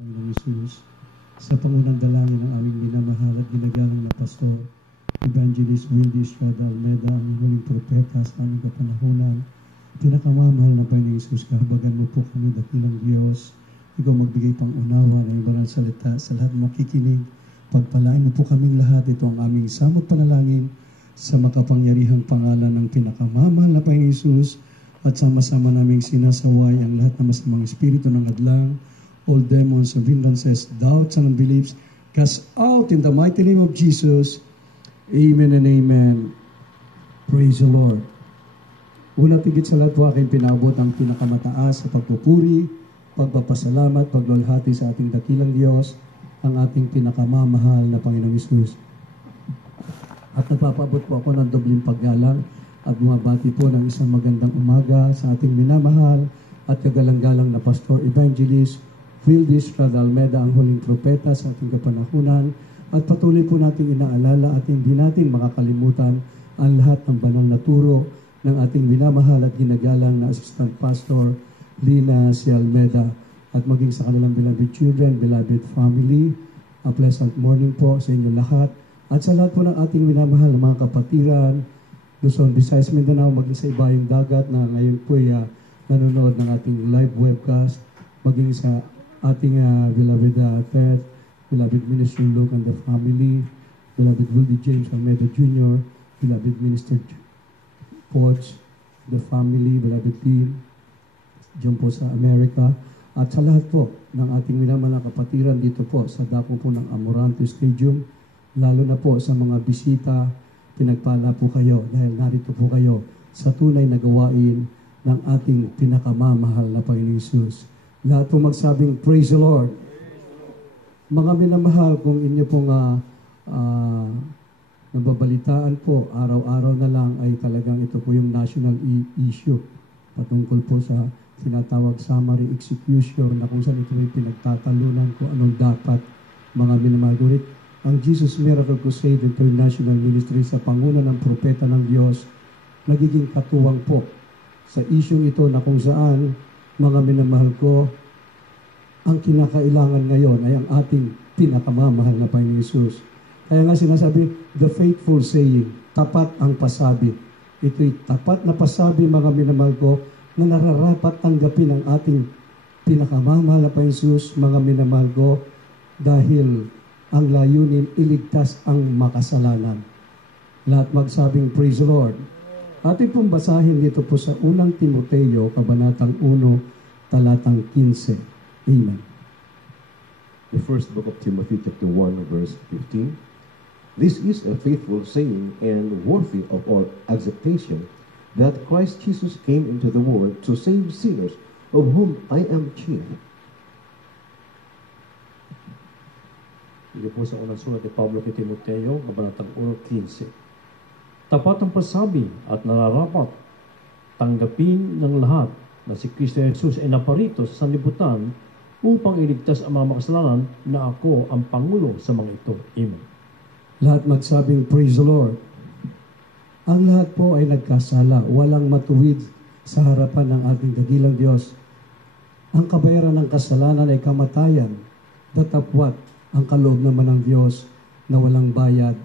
Panginoong Jesus, sa pangunang dalangin ng aming minamahal at ginagalang na Pastor, Evangelist Wildy Estrada Almeda, ang huling propeta sa aming kapanahunan, pinakamamahal na Panginoong Jesus, kahabagan mo po kami, dakilang Diyos. Ikaw magbigay pang unawa ng iba ng salita sa lahat ng makikinig. Pagpalain mo po kaming lahat. Ito ang aming samot panalangin sa makapangyarihang pangalan ng pinakamamahal na Panginoong Jesus, at sama-sama naming sinasaway ang lahat ng masamang espiritu ng hadlang, all demons of hindrances, doubts and unbeliefs, cast out in the mighty name of Jesus. Amen and amen. Praise the Lord. Una tigit sa lahat po aking pinaabot ang pinakamataas sa pagpupuri, pagpapasalamat, paglulhati sa ating dakilang Diyos, ang ating pinakamamahal na Panginoong Hesus. At nagpapaabot po ako ng dobling paggalang at bumabati po ng isang magandang umaga sa ating minamahal at kagalang-galang na Pastor Evangelist Wildy Estrada Almeda, ang huling propeta sa ating kapanahunan, at patuloy po nating inaalala at hindi natin makakalimutan ang lahat ng banal na turo ng ating minamahal at ginagalang na Assistant Pastor Lina C. Almeda, at maging sa kanilang beloved children, beloved family. A pleasant morning po sa inyo lahat, at sa lahat po ng ating minamahal na mga kapatiran, Luzon, Visayas, Mindanao, maging sa ibayong dagat na ngayon po nanonood ng ating live webcast, maging sa ating beloved Ted, beloved Minister Luke and the family, beloved Wildy James Almeda Jr., beloved Minister Poch, the family, beloved team, dyan po sa Amerika, at sa lahat po ng ating minamahal na kapatiran dito po sa dako po ng Amoranto Stadium, lalo na po sa mga bisita, pinagpala po kayo dahil narito po kayo sa tunay na gawain ng ating pinakamamahal na Panginoong Hesus. Lahat po magsabing, praise the Lord. Mga minamahal, kung inyo pong nababalitaan po, araw-araw na lang ay talagang ito po yung national issue patungkol po sa tinatawag summary execution na kung saan ito ay pinagtatalunan kung anong dapat mga minamahal. Ngunit ang Jesus Miracle Crusade International Ministry sa panguna ng propeta ng Diyos, nagiging katuwang po sa issue ito na kung saan mga minamahal ko, ang kinakailangan ngayon ay ang ating pinakamamahal na Panginoong Hesus. Kaya nga sinasabi, the faithful saying, tapat ang pasabi. Ito'y tapat na pasabi, mga minamahal ko, na nararapat tanggapin ang ating pinakamamahal na Panginoong Hesus, mga minamahal ko, dahil ang layunin, iligtas ang makasalanan. Lahat magsabing, praise the Lord. Atin pong basahin dito po sa unang Timoteo, kabanatang 1, talatang 15. Amen. The first book of Timothy, chapter 1, verse 15. This is a faithful saying and worthy of all acceptation, that Christ Jesus came into the world to save sinners, of whom I am chief. Ito po sa unang sulat ni Pablo kay Timoteo, kabanatang 1:15. Tapat ang pasabi at nararapat tanggapin ng lahat na si Kristo Jesus ay naparito sa sanlibutan upang iligtas ang mga makasalanan, na ako ang Pangulo sa mga ito. Amen. Lahat magsabing, praise the Lord. Ang lahat po ay nagkasala, walang matuwid sa harapan ng ating dakilang Diyos. Ang kabayaran ng kasalanan ay kamatayan, datapwat ang kaloob naman ng Diyos na walang bayad.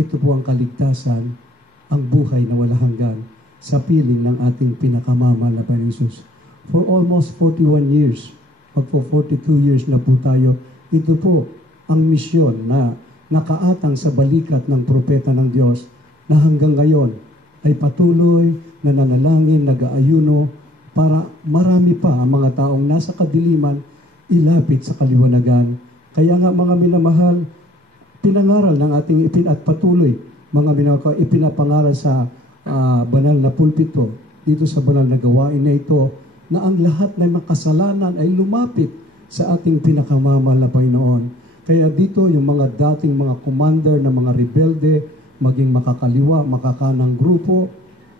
Ito po ang kaligtasan, ang buhay na walang hanggan sa piling ng ating pinakamamahal na Panginoong Hesus. For almost 41 years, magpo 42 years na po tayo, ito po ang misyon na nakaatang sa balikat ng propeta ng Diyos na hanggang ngayon ay patuloy na nanalangin, nag-aayuno para marami pa ang mga taong nasa kadiliman ilapit sa kaliwanagan. Kaya nga mga minamahal, pinangaral ng ating at patuloy mga minamahal, ipinapangaral sa banal na pulpito dito sa banal na gawain na ito, na ang lahat ng makasalanan ay lumapit sa ating pinakamamahal na Panginoon. Kaya dito yung mga dating mga commander ng mga rebelde, maging makakaliwa, makakanang grupo,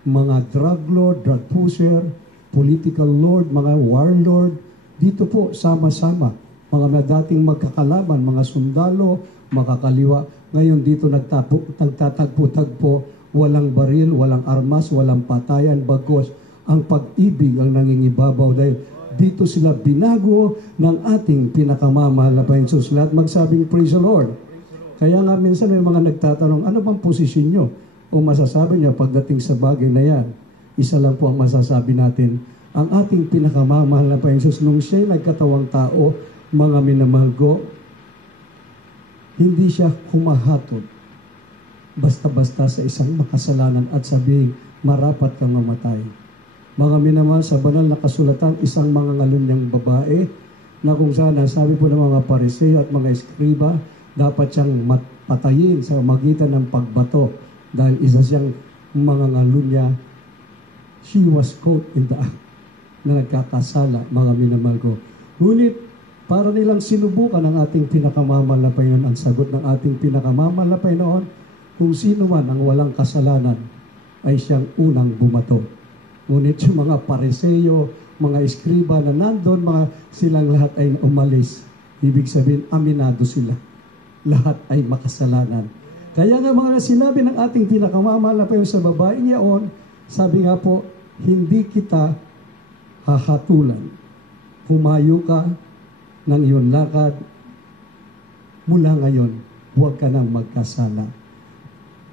mga drug lord, drug pusher, political lord, mga warlord, dito po sama-sama, mga dating magkakalaban, mga sundalo, makakaliwa, ngayon dito nagtatagpo-tagpo, walang baril, walang armas, walang patayan, bagos ang pag-ibig ang nangingibabaw dahil dito sila binago ng ating pinakamamahal na Panginoon Jesus. Lahat magsabing praise the Lord. Kaya nga minsan may mga nagtatanong, ano bang posisyon nyo? O masasabi nyo pagdating sa bagay na yan? Isa lang po ang masasabi natin, ang ating pinakamamahal na Panginoon Jesus, nung siya'y nagkatawang tao, mga minamahal ko, hindi siya humahatol basta-basta sa isang makasalanan at sabihin, marapat kang mamatay. Mga minamahal, sa banal na kasulatan, isang mga ngalun babae na kung saan sabi po ng mga Pariseo at mga Eskriba, dapat siyang patayin sa magitan ng pagbato dahil isa siyang mga ngalunya. She was caught in the act na nagkakasala, mga minamahal ko. Ngunit, para nilang sinubukan ang ating pinakamamahal na Panginoon, ang sagot ng ating pinakamamahal na Panginoon, kung sino man ang walang kasalanan, ay siyang unang bumato. Ngunit yung mga Pariseo, mga Eskriba na nandun, silang lahat ay umalis. Ibig sabihin, aminado sila. Lahat ay makasalanan. Kaya nga mga sinabi ng ating pinakamamahal na Panginoon sa babaeng yaon, sabi nga po, hindi kita hahatulan. Humayo ka ng iyong lakad, mula ngayon, huwag ka nang magkasala.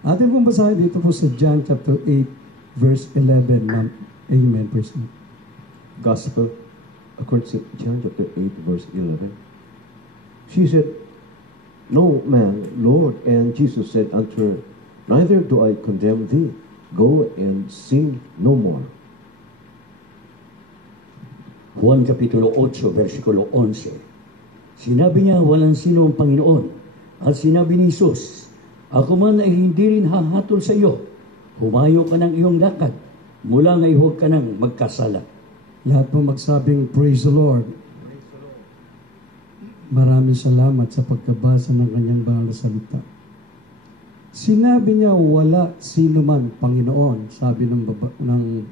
Atin pong basahin dito po sa John chapter 8, verse 11. Amen. Praise God. Gospel according to John chapter 8, verse 11. She said, "No man, Lord." And Jesus said unto her, "Neither do I condemn thee. Go and sin no more." Juan Kapitulo 8, versikulo 11. Sinabi niya, walang sino ang Panginoon. At sinabi ni Jesus, ako man ay hindi rin hahatol sa iyo. Humayo ka ng iyong lakad. Mula ngayon huwag ka nang magkasala. Lahat po magsabing, praise the Lord. Maraming salamat sa pagkabasa ng kanyang banal na salita. Sinabi niya, wala sino man Panginoon, sabi ng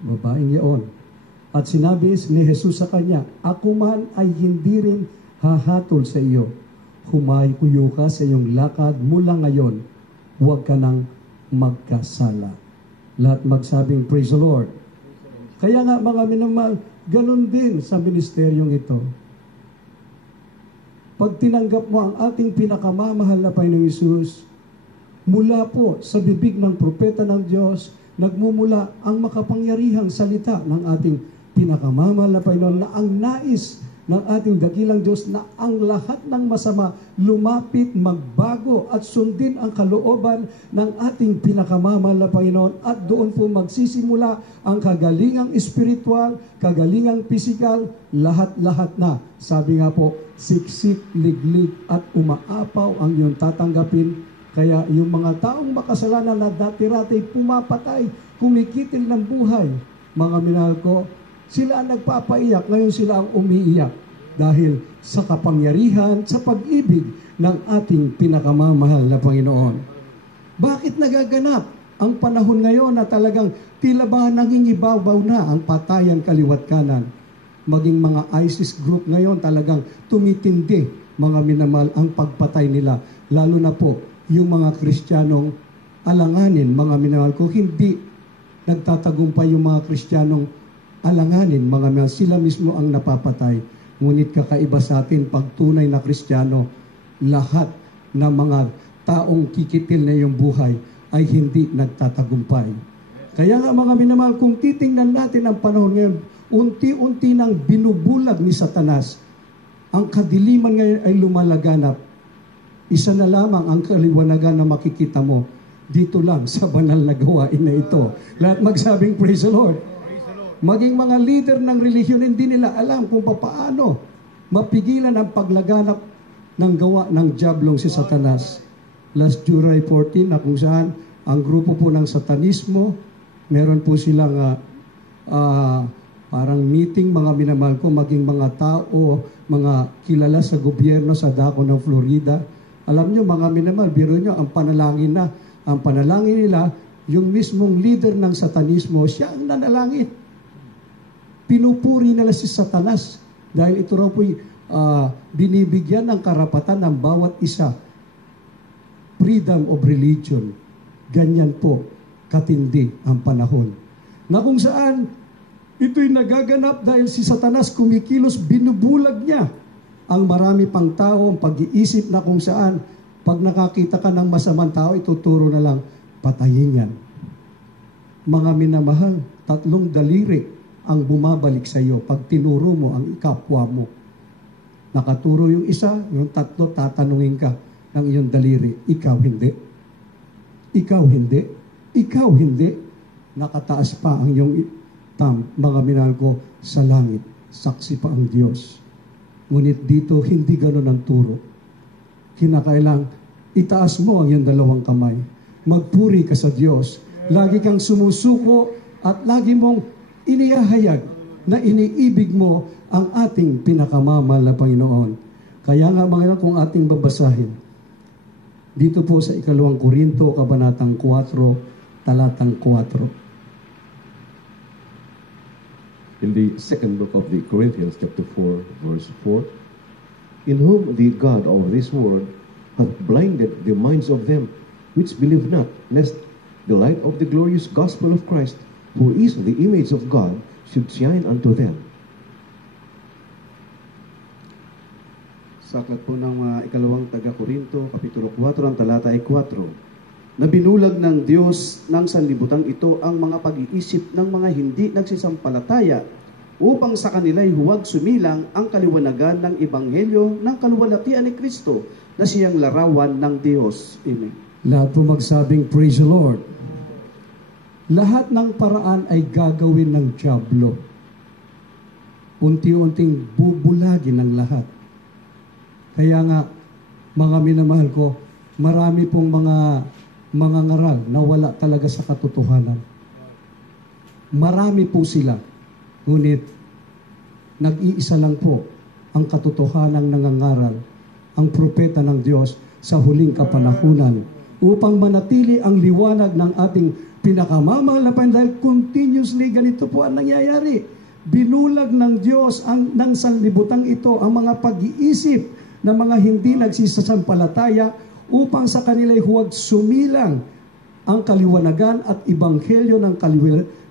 babaeng iyon. At sinabi ni Jesus sa kanya, ako man ay hindi rin hahatol sa iyo. Humayo ka sa iyong lakad mula ngayon. Huwag ka nang magkasala. Lahat magsabing, praise the Lord. Kaya nga mga minamahal, ganun din sa ministeryong ito. Pag tinanggap mo ang ating pinakamamahal na Panginoong Hesus, mula po sa bibig ng propeta ng Diyos, nagmumula ang makapangyarihang salita ng ating pinakamamahal na Panginoon na ang nais ng ating dakilang Diyos na ang lahat ng masama lumapit, magbago at sundin ang kalooban ng ating pinakamamahal na Panginoon at doon po magsisimula ang kagalingang espiritual, kagalingang pisikal, lahat-lahat na. Sabi nga po, siksik, liglig at umaapaw ang iyong tatanggapin. Kaya yung mga taong makasalanan na dati-rati pumapatay, kumikitil ng buhay, mga minahal ko, sila ang nagpapaiyak, ngayon sila ang umiiyak dahil sa kapangyarihan, sa pag-ibig ng ating pinakamamahal na Panginoon. Bakit nagaganap ang panahon ngayon na talagang tila ba nangingibabaw na ang patayan kaliwat kanan? Maging mga ISIS group ngayon talagang tumitindi, mga minamahal, ang pagpatay nila. Lalo na po yung mga Kristiyanong alanganin, mga minamahal ko, hindi nagtatagumpay yung mga Kristiyanong alanganin, mga minamahal, sila mismo ang napapatay. Ngunit kakaiba sa atin, pag tunay na Kristiyano, lahat ng mga taong kikitil na yung buhay ay hindi nagtatagumpay. Kaya nga mga minamahal, kung titingnan natin ang panahon ngayon, unti-unti nang binubulag ni Satanas. Ang kadiliman ngayon ay lumalaganap. Isa na lamang ang kaliwanagan na makikita mo dito lang sa banal na gawain na ito. Lahat magsabing praise the Lord. Maging mga leader ng relihiyon, hindi nila alam kung paano mapigilan ang paglaganap ng gawa ng diablong si Satanas. Last July 14 na kung saan ang grupo po ng Satanismo, meron po silang parang meeting, mga minamahal ko, maging mga tao, mga kilala sa gobyerno sa dako ng Florida. Alam nyo mga minamahal, biro nyo, ang panalangin nila, yung mismong leader ng Satanismo, siya ang nanalangin. Pinupuri nila si Satanas dahil ito raw po'y binibigyan ng karapatan ng bawat isa. Freedom of religion. Ganyan po katindi ang panahon. Na kung saan Ito'y nagaganap dahil si Satanas kumikilos, binubulag niya ang marami pang tao, ang pag-iisip na kung saan pag nakakita ka ng masamang tao, ituturo na lang, patayin yan. Mga minamahal, 3 daliri ang bumabalik sa iyo pag tinuro mo ang ikapwa mo. Nakaturo yung isa, yung 3, tatanungin ka ng iyong daliri, ikaw hindi. Ikaw hindi. Ikaw hindi. Nakataas pa ang iyong mga minahal ko sa langit. Saksi pa ang Diyos. Ngunit dito, hindi ganun ang turo. Kinakailang, itaas mo ang iyong 2 kamay. Magpuri ka sa Diyos. Lagi kang sumusuko at lagi mong inihahayag na iniibig mo ang ating pinakamamahal na Panginoon. Kaya nga mga kung ating babasahin, dito po sa 2 Korinto, Kabanatang 4, Talatang 4. In the second book of the Corinthians, chapter 4, verse 4, in whom the God of this world hath blinded the minds of them which believe not, lest the light of the glorious gospel of Christ, who is the image of God, should shine unto them. Sa aklat po ng 2 taga-Korinto, Kapitulo 4, ang talata ay 4. Na binulag ng Diyos ng sanlibutan ito ang mga pag-iisip ng mga hindi nagsisampalataya upang sa kanila'y huwag sumilang ang kaliwanagan ng Ebanghelyo ng kaluwalhatian ni Kristo na siyang larawan ng Diyos. Amen. Lahat po magsabing, praise the Lord. Lahat ng paraan ay gagawin ng dyablo. Unti-unting bubulagin ng lahat. Kaya nga, mga minamahal ko, marami pong mga ngaral na wala talaga sa katotohanan. Marami po sila. Ngunit, nag-iisa lang po ang katotohanang nangangaral, ang propeta ng Diyos sa huling kapanahunan, upang manatili ang liwanag ng ating pinakamamahal na Panginoon. Dahil continuously ganito po ang nangyayari. Binulag ng Diyos ng sanlibutang ito ang mga pag-iisip ng mga hindi nagsisasampalataya upang sa kanila'y huwag sumilang ang kaliwanagan at ebanghelyo ng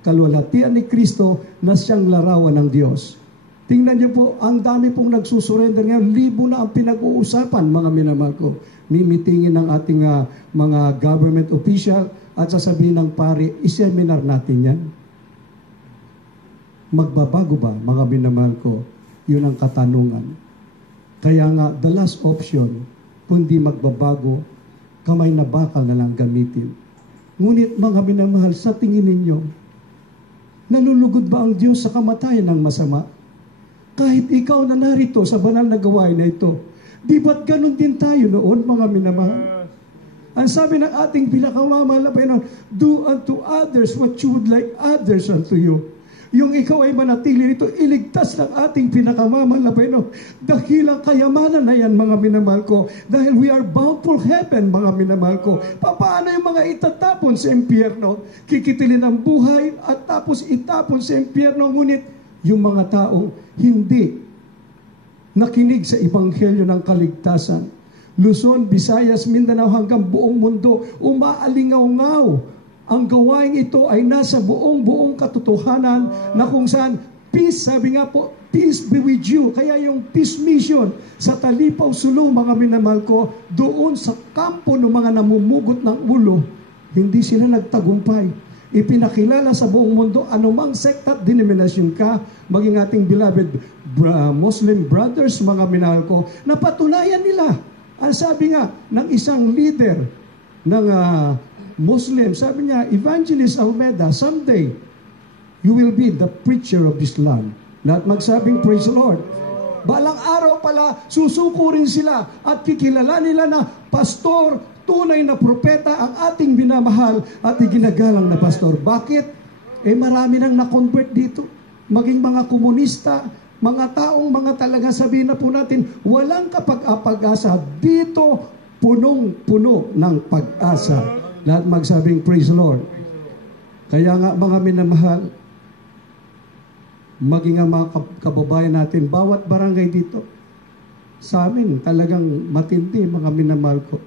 kaluwalhatian ni Kristo na siyang larawan ng Diyos. Tingnan niyo po, ang dami pong nagsusurrender ngayon. 1,000 na ang pinag-uusapan, mga minamahal ko. Mimitingin ng ating mga government official at sasabihin ng pari, i-seminar natin yan. Magbabago ba, mga minamahal ko? Yun ang katanungan. Kaya nga, the last option, kung di magbabago, kamay na bakal na lang gamitin. Ngunit mga minamahal, sa tingin ninyo, nalulugod ba ang Diyos sa kamatayan ng masama? Kahit ikaw na narito sa banal na gawain na ito, di ba't ganun din tayo noon, mga minamahal? Ang sabi ng ating pinakamamahal na Panginoon, do unto others what you would like others unto you. Yung ikaw ay manatili rito, iligtas ng ating pinakamamahal na Panginoon. Dakilang kayamanan na yan, mga minamahal ko. Dahil we are bound for heaven, mga minamahal ko. Paano yung mga itatapon sa impyerno? Kikitilin ang buhay at tapos itapon sa impyerno. Ngunit yung mga taong hindi nakinig sa ebanghelyo ng kaligtasan, Luzon, Visayas, Mindanao hanggang buong mundo, umaalingaw-ngaw. Ang gawain ito ay nasa buong katotohanan na kung saan peace, sabi nga po, peace be with you. Kaya yung peace mission sa Talipaw, Sulu, mga minamahal ko, doon sa kampo ng mga namumugot ng ulo, hindi sila nagtagumpay. Ipinakilala sa buong mundo, anumang sekta at denominasyon ka, maging ating beloved Muslim brothers, mga minamahal ko, napatunayan nila. Ang sabi nga ng isang leader ng Muslim, sabi niya, Evangelist Almeida, someday, you will be the preacher of this land. Lahat magsabing, praise the Lord. Balang araw pala, susuko rin sila at kikilala nila na pastor, tunay na propeta ang ating binamahal at iginagalang na pastor. Bakit? Marami nang na-convert dito. Maging mga komunista, mga taong mga talaga sabihin na po natin, walang kapag-apag-asa. Dito, punong-puno ng pag-asa. Lahat magsabing, praise the Lord. Kaya nga, mga minamahal, maging ang mga kababayan natin, bawat barangay dito, sa amin, talagang matindi, mga minamahal ko.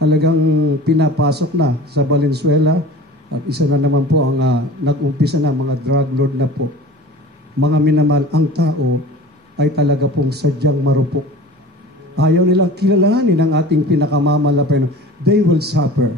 Talagang pinapasok na sa Valenzuela, at isa na naman po ang nag-umpisa na, mga drug lord na po. Mga minamahal, ang tao ay talaga pong sadyang marupok. Ayaw nilang kilalanin ang ating pinakamamahal na Panginoon. They will suffer.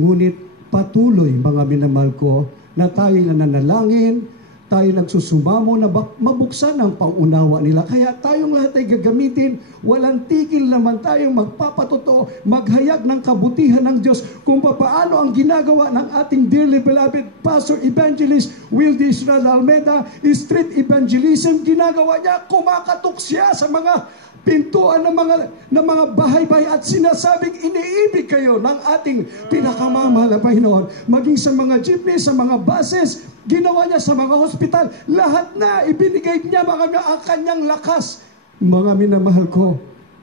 Ngunit patuloy, mga minamahal ko, na tayo nananalangin, tayo nagsusumamo na mabuksan ang pangunawa nila. Kaya tayong lahat ay gagamitin. Walang tigil naman tayong magpapatotoo, maghayag ng kabutihan ng Diyos kung paano ang ginagawa ng ating dearly beloved Pastor Evangelist Wildy Israel Almeida. Street evangelism, ginagawa niya, kumakatok siya sa mga pintuan ng mga bahay-bahay at sinasabing iniibig kayo ng ating pinakamamahal na Panginoon. Maging sa mga jeepney, sa mga buses, ginawa niya sa mga hospital, lahat na ibinigay niya ang kanyang lakas. Mga minamahal ko,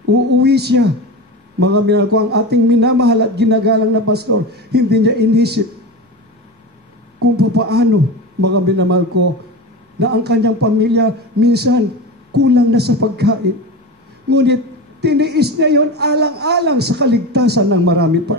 uuwi siya. Mga minamahal ko, ang ating minamahal at ginagalang na pastor, hindi niya inisip kung paano, mga minamahal ko, na ang kanyang pamilya minsan kulang na sa pagkain. Ngunit tiniis niya yon alang-alang sa kaligtasan ng marami pa.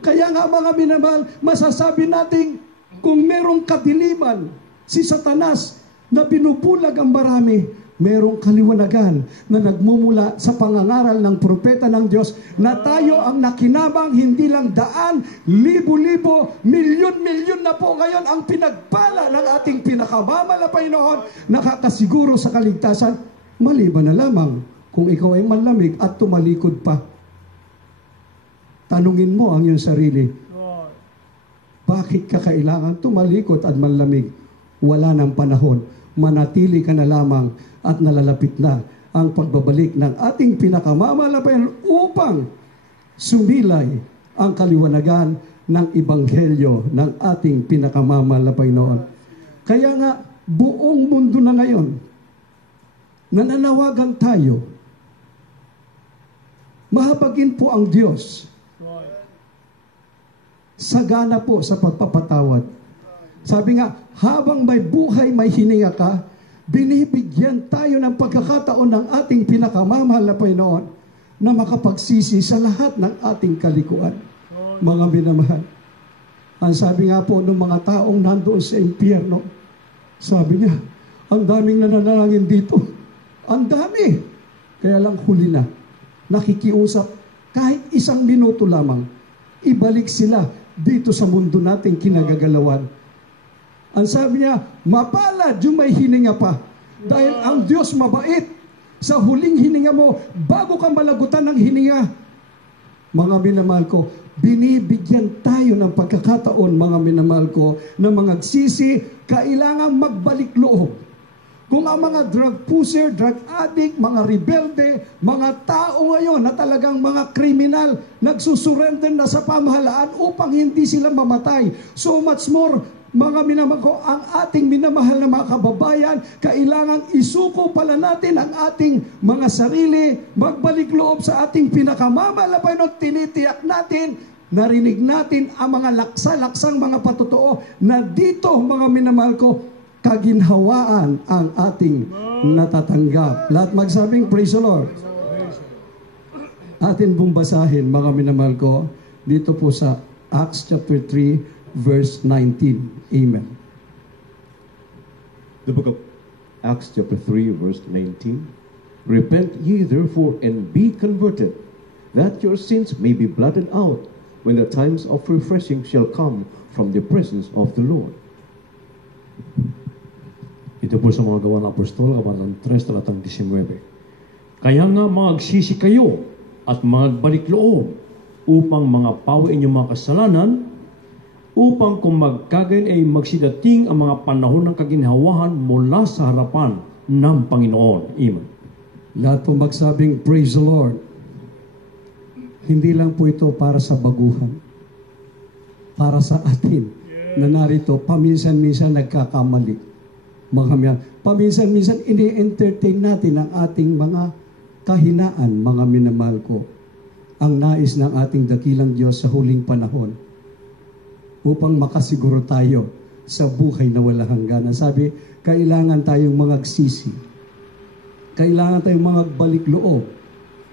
Kaya nga mga minamahal, masasabi natin kung merong kadiliman si Satanas na binubulag ang marami, merong kaliwanagan na nagmumula sa pangangaral ng propeta ng Diyos na tayo ang nakinabang, hindi lang daan, libo-libo, milyon-milyon na po ngayon ang pinagpala ng ating pinakamamahal na Panginoon, nakakasiguro sa kaligtasan. Maliban na lamang kung ikaw ay manlamig at tumalikod pa. Tanungin mo ang iyong sarili, bakit ka kailangan tumalikod at manlamig? Wala ng panahon. Manatili ka na lamang at nalalapit na ang pagbabalik ng ating pinakamamahal na Panginoon upang sumilay ang kaliwanagan ng Ebanghelyo ng ating pinakamamahal na Panginoon. Kaya nga, buong mundo na ngayon, nananawagan tayo. Mahabagin po ang Diyos. Sagana po sa pagpapatawad. Sabi nga, habang may buhay, may hininga ka, binibigyan tayo ng pagkakataon ng ating pinakamamahal na Panginoon na makapagsisi sa lahat ng ating kalikuan. Mga minamahal. Ang sabi nga po ng mga taong nandoon sa impyerno, sabi niya, ang daming nananalangin dito. Ang dami. Kaya lang huli na. Nakikiusap kahit 1 minuto lamang. Ibalik sila dito sa mundo nating kinagagalawan. Ang sabi niya, mapalad yung may hininga pa. Dahil ang Diyos mabait. Sa huling hininga mo, bago ka malagutan ng hininga. Mga minamahal ko, binibigyan tayo ng pagkakataon, mga minamahal ko, na mga nagsisi, kailangan magbalik loob. Kung ang mga drug pusher, drug addict, mga rebelde, mga tao ngayon na talagang mga kriminal, nagsusurrender na sa pamahalaan upang hindi sila mamatay. So much more, mga minamahal ko, ang ating minamahal na mga kababayan, kailangan isuko pala natin ang ating mga sarili, magbalik loob sa ating pinakamamahal na Panginoon, tinitiyak natin, narinig natin ang mga laksa-laksang mga patotoo na dito, mga minamahal ko, kaginhawaan ang ating natatanggap. Lahat magsabing, praise the Lord. Atin pong basahin, mga minamahal ko, dito po sa Acts chapter 3, verse 19. Amen. The book of Acts chapter 3, verse 19. Repent ye therefore and be converted, that your sins may be blotted out, when the times of refreshing shall come from the presence of the Lord. Ito po sa mga gawa ng apostol, kabanatang 3, talatang 19. Kaya nga magsisi kayo at magbalik loob upang mga pawi inyong mga kasalanan, upang kung magkagayon ay magsidating ang mga panahon ng kaginhawahan mula sa harapan ng Panginoon. Amen. Lahat po magsabing, praise the Lord. Hindi lang po ito para sa baguhan. Para sa atin na narito, paminsan-minsan nagkakamali. Paminsan-minsan ini-entertain natin ang ating mga kahinaan, mga minamahal ko. Ang nais ng ating dakilang Diyos sa huling panahon upang makasiguro tayo sa buhay na walang hangganan. Sabi, kailangan tayong magsisi. Kailangan tayong magbalik loob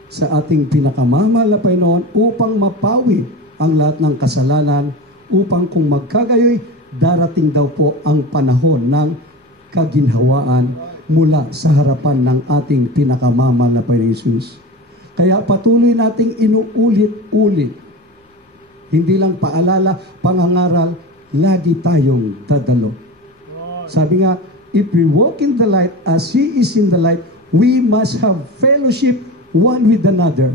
sa ating pinakamamahal na Panginoon upang mapawi ang lahat ng kasalanan, upang kung magkagayoy, darating daw po ang panahon ng kaginhawaan mula sa harapan ng ating pinakamamahal na Panginoong Hesus. Kaya patuloy nating inuulit-ulit. Hindi lang paalala, pangangaral, lagi tayong dadalo. Sabi nga, if we walk in the light as He is in the light, we must have fellowship one with another.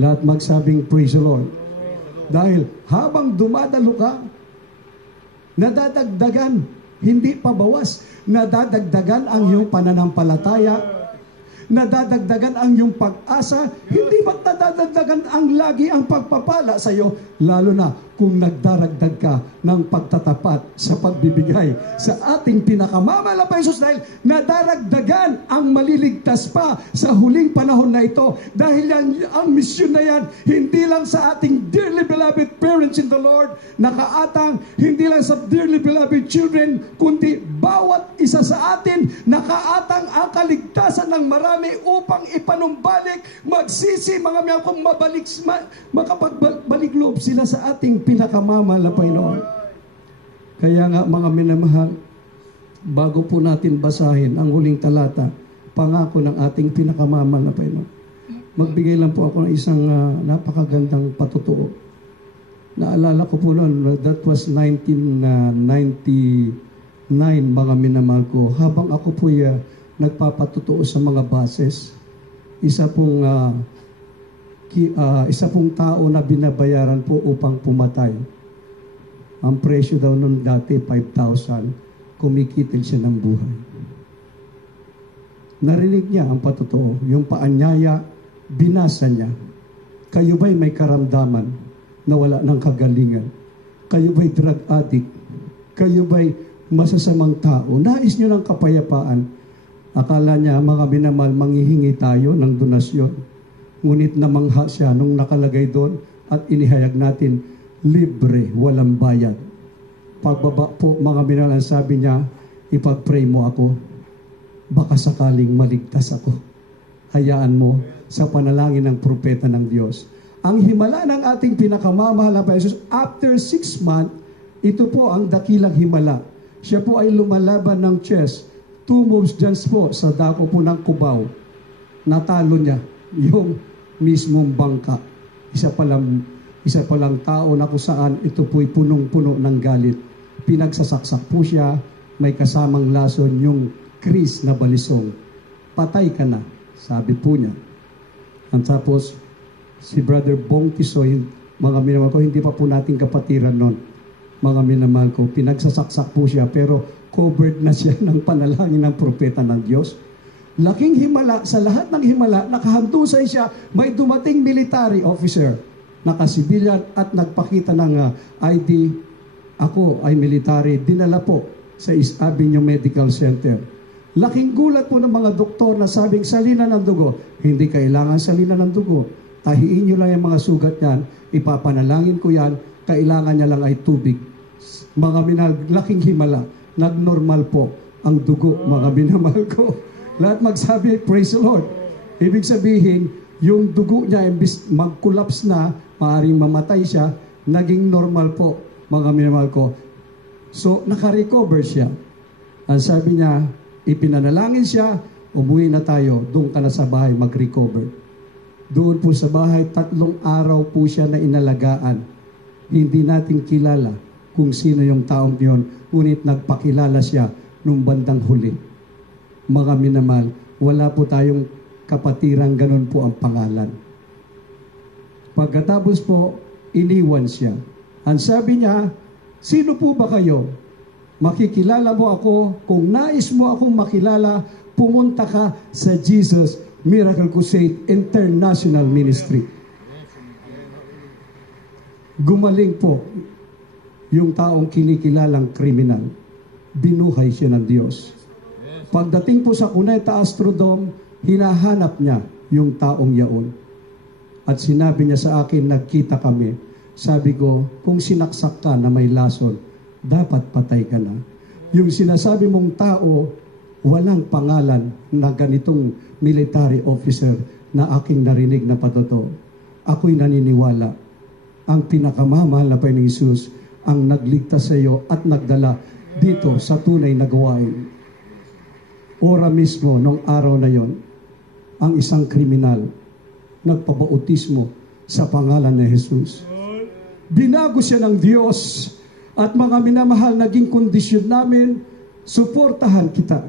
Lahat magsabing, praise the Lord. Dahil habang dumadalo ka, nadadagdagan, hindi pa bawas, nadadagdagan ang iyong pananampalataya, nadadagdagan ang iyong pag-asa, hindi ba't nadadagdagan ang lagi ang pagpapala sa iyo, lalo na kung nagdaragdag ka ng pagtatapat sa pagbibigay sa ating pinakamamahal na Hesus, dahil nadaragdagan ang maliligtas pa sa huling panahon na ito. Dahil yan, ang misyon na yan, hindi lang sa ating dearly beloved parents in the Lord, nakaatang hindi lang sa dearly beloved children, kundi bawat isa sa atin, nakaatang ang kaligtasan ng marami upang ipanumbalik, magsisi, mga mga kung makapagbalik loob sila sa ating pinakamamahal na Panginoon. Kaya nga mga minamahal, bago po natin basahin ang huling talata, pangako ng ating pinakamamahal na Panginoon, magbigay lang po ako ng isang napakagandang patutuo. Naalala ko po noon, that was 1999, mga minamahal ko. Habang ako po nagpapatutuo sa mga bases, isa pong tao na binabayaran po upang pumatay. Ang presyo daw noon dati, 5,000. Kumikitil siya ng buhay. Narinig niya ang patutuo. Yung paanyaya, binasa niya. Kayo ba'y may karamdaman na wala ng kagalingan? Kayo ba'y drug addict? Kayo ba'y masasamang tao? Nais niyo ng kapayapaan? Akala niya, mga minamahal, manghihingi tayo ng donasyon. Ngunit namangha siya nung nakalagay doon at inihayag natin, libre, walang bayad. Pagbaba po, mga minamahal, sabi niya, ipag-pray mo ako. Baka sakaling maligtas ako. Hayaan mo sa panalangin ng propeta ng Diyos. Ang himala ng ating pinakamamahal na Hesus, after 6 months, ito po ang dakilang himala. Siya po ay lumalaban ng chess. 2 moves dyan po sa dako po ng Cubao. Natalo niya yung mismong bangka. Isa palang tao na kung saan ito po'y punong-puno ng galit. Pinagsasaksak po siya, may kasamang lason yung Chris na balisong. Patay ka na, sabi po niya. At tapos, si Brother Bong Tisoy, mga minamahal ko, hindi pa po nating kapatiran nun. Mga minamahal ko, pinagsasaksak po siya, pero covered na siya ng panalangin ng propeta ng Diyos. Laking himala, sa lahat ng himala, nakahandusay siya, may dumating military officer, nakasibilyan at nagpakita ng ID. Ako ay military, dinala po sa East Avenue Medical Center. Laking gulat po ng mga doktor na sabing salina ng dugo. Hindi kailangan salina ng dugo. Tahiin nyo lang yung mga sugat yan, ipapanalangin ko yan, kailangan niya lang ay tubig. Mga minamahal, laking himala, nagnormal po ang dugo, mga minamahal ko. Lahat magsabi, praise the Lord. Ibig sabihin, yung dugo niya, imbis mag-collapse na, maaaring mamatay siya, naging normal po, mga minamahal ko. So, naka-recover siya. Ang sabi niya, ipinanalangin siya, umuwi na tayo, doon ka na sa bahay mag-recover. Doon po sa bahay, 3 araw po siya na inalagaan. Hindi natin kilala kung sino yung taong yun, ngunit nagpakilala siya nung bandang huli. Mga minamahal, wala po tayong kapatirang ganun po ang pangalan. Pagkatapos po, iniwan siya. Ang sabi niya, sino po ba kayo? Makikilala mo ako, kung nais mo akong makilala, pumunta ka sa Jesus Miracle Crusade International Ministry. Gumaling po yung taong kinikilalang kriminal. Binuhay siya ng Diyos. Pagdating po sa Cuneta Astrodome, hinahanap niya yung taong yaon. At sinabi niya sa akin, nagkita kami. Sabi ko, kung sinaksak ka na may lason, dapat patay ka na. Yung sinasabi mong tao, walang pangalan na ganitong military officer na aking narinig na patuto. Ako'y naniniwala. Ang pinakamamahal na Panginoong Hesus ang nagligtas sa iyo at nagdala dito sa tunay na gawain. Ora mismo, nung araw na yon, ang isang kriminal nagpabautismo sa pangalan ni Jesus. Binago siya ng Diyos at mga minamahal, naging kondisyon namin, suportahan kita.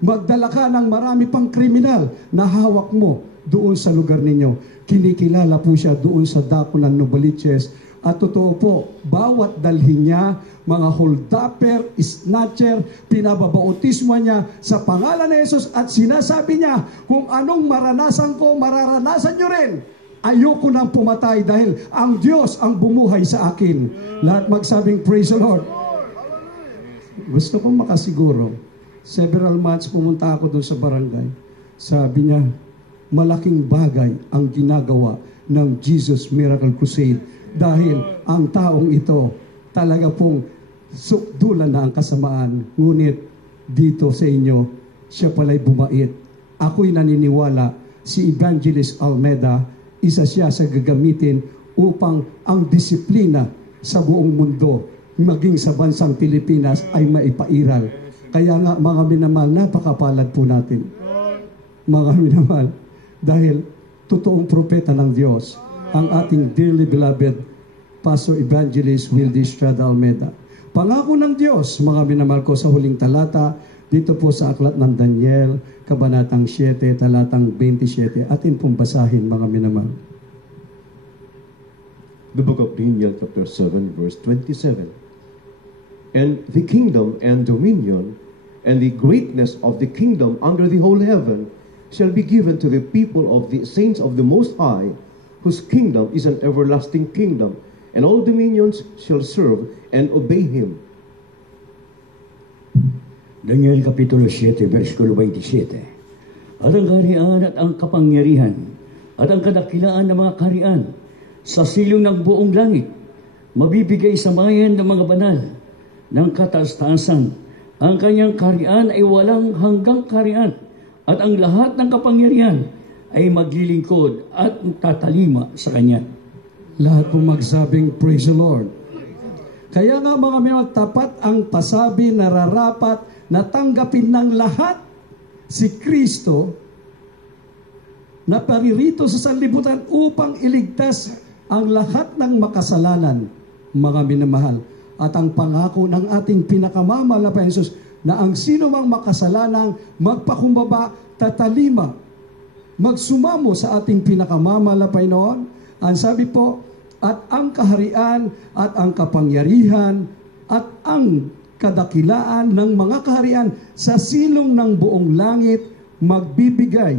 Magdala ka ng marami pang kriminal na hawak mo doon sa lugar ninyo. Kinikilala po siya doon sa dako ng Novaliches. At totoo po, bawat dalhin niya, mga holdapper, snatcher, pinababautismo niya sa pangalan ni Jesus at sinasabi niya, kung anong maranasan ko, mararanasan niyo rin. Ayoko nang pumatay dahil ang Diyos ang bumuhay sa akin. Lahat magsabing, praise the Lord. Gusto kong makasiguro, several months pumunta ako doon sa barangay. Sabi niya, malaking bagay ang ginagawa ng Jesus Miracle Crusade dahil ang taong ito talaga pong sukdulan na ang kasamaan. Ngunit dito sa inyo, siya pala'y bumait. Ako'y naniniwala si Evangelist Almeida, isa siya sa gagamitin upang ang disiplina sa buong mundo, maging sa bansang Pilipinas, ay maipairal. Kaya nga mga minamahal, napakapalad po natin. Mga minamahal, dahil totoong propeta ng Diyos, ang ating dearly beloved Pastor Evangelist Wildy Estrada Almeida. Pangako ng Diyos, mga minamahal ko, sa huling talata, dito po sa aklat ng Daniel, kabanatang 7, talatang 27, atin pong basahin, mga minamahal. The book of Daniel, chapter 7, verse 27. And the kingdom and dominion and the greatness of the kingdom under the whole heaven shall be given to the people of the saints of the Most High, whose kingdom is an everlasting kingdom, and all dominions shall serve and obey Him. Daniel Kapitulo 7, versikulo 27. At ang kaharian at ang kapangyarihan at ang kadakilaan ng mga kaharian sa silong ng buong langit, mabibigay sa bayan ng mga banal ng kataas-taasan. Ang kanyang kaharian ay walang hanggang kaharian, at ang lahat ng kapangyarihan ay maglilingkod at tatalima sa kanya. Lahat po magsabing, praise the Lord. Kaya nga mga minamahal, tapat ang pasabi, nararapat na tanggapin ng lahat si Kristo na paririto sa sanlibutan upang iligtas ang lahat ng makasalanan, mga minamahal. At ang pangako ng ating pinakamamahal na Jesus na ang sino mang makasalanang magpakumbaba, tatalima, magsumamo sa ating pinakamamahal na Panginoon. Ang sabi po, at ang kaharian at ang kapangyarihan at ang kadakilaan ng mga kaharian sa silong ng buong langit mabibigay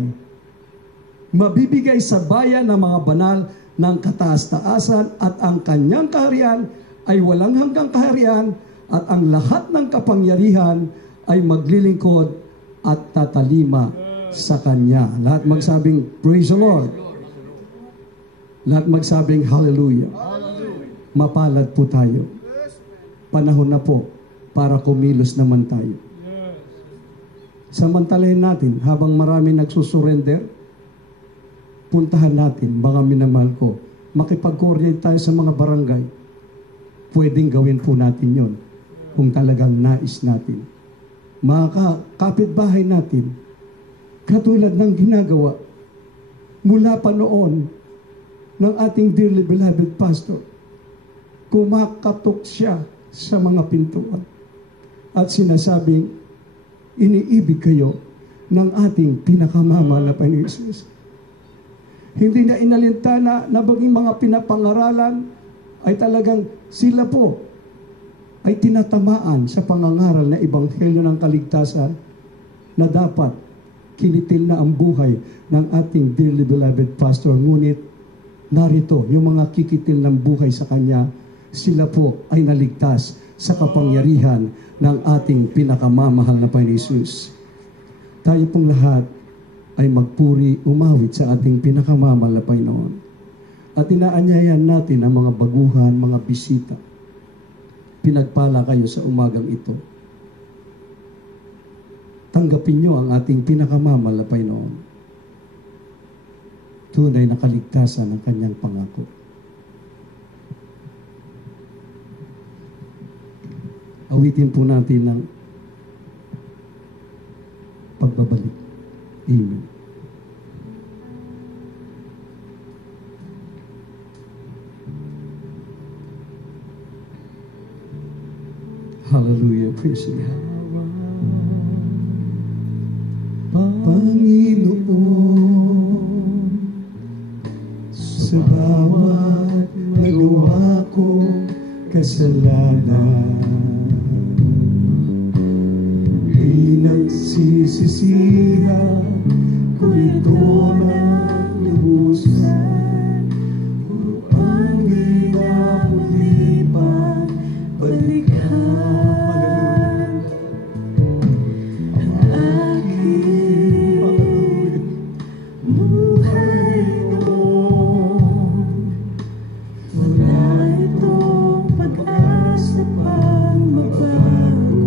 sa bayan ng mga banal ng kataas-taasan, at ang kanyang kaharian ay walang hanggang kaharian, at ang lahat ng kapangyarihan ay maglilingkod at tatalima sa kanya. Lahat magsabing, praise the Lord. Lahat magsabing, hallelujah. Mapalad po tayo. Panahon na po para kumilos naman tayo. Samantalahin natin, habang marami nagsusurrender, puntahan natin, mga minamahal ko, makipag-coordinate tayo sa mga barangay. Pwedeng gawin po natin yon kung talagang nais natin. Mga kapitbahay natin, katulad ng ginagawa mula pa noon ng ating dearly beloved pastor, kumakatok siya sa mga pintuan at sinasabing, iniibig kayo ng ating pinakamamahal na Panginoon Jesus. Hindi na inalintana na baging mga pinapangaralan ay talagang sila po ay tinatamaan sa pangangaral na ebanghelyo ng kaligtasan na dapat kinitil na ang buhay ng ating dearly beloved pastor. Ngunit narito yung mga kikitil ng buhay sa kanya, sila po ay naligtas sa kapangyarihan ng ating pinakamamahal na Panginoon Jesus. Tayo pong lahat ay magpuri, umawit sa ating pinakamamahal na Panginoon. At inaanyayan natin ang mga baguhan, mga bisita. Pinagpala kayo sa umagang ito. Tanggapin nyo ang ating pinakamamahal na Panginoon. Tunay na kaligtasan ng kanyang pangako. awitin po natin ng pagbabalik. Amen. Hallelujah. Praise God. Panginoon, sa bawat nagawa kong kasalanan, pinagsisisihan ko ito ng lubusan, upang ginaulipan balikan ang aking buhay noon. Wala itong pag-asa pang mabago.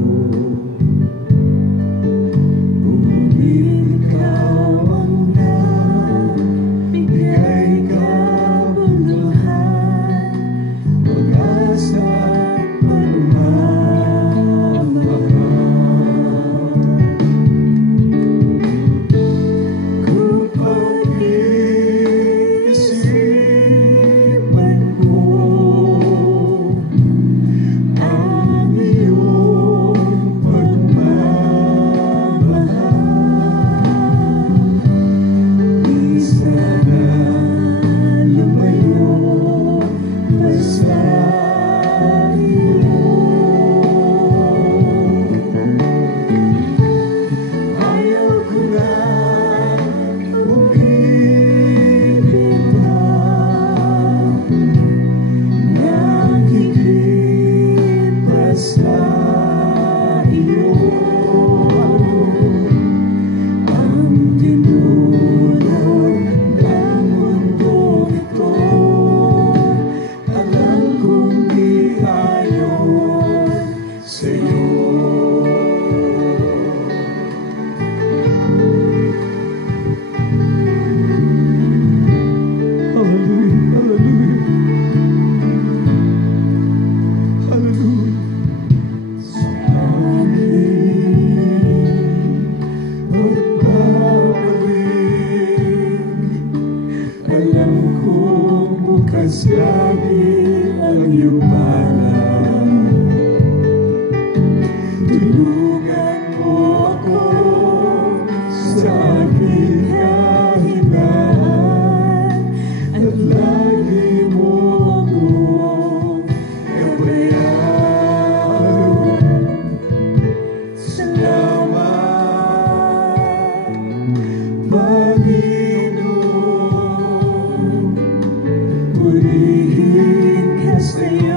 Ngunit ikaw ang nagbigay kabuluhan, pag-asa at pagmamahal. Kung pag-iisipan ko ang iyong pagmamahal, di sana lumayo pa sa iyo. Ayaw ko na umibig pa, nakikip pa sa iyo. Ang tinulog ng mundong ito, alam kong di ayon sa iyo. Hallelujah, hallelujah, hallelujah. Sa aking pagbabalik, alam kong bukas lagi ang iyong balat. Tulungan mo ako sa aking kahinaan, at lagi mo akong gabayan. Salamat, Panginoon. Purihin ka sa iyo.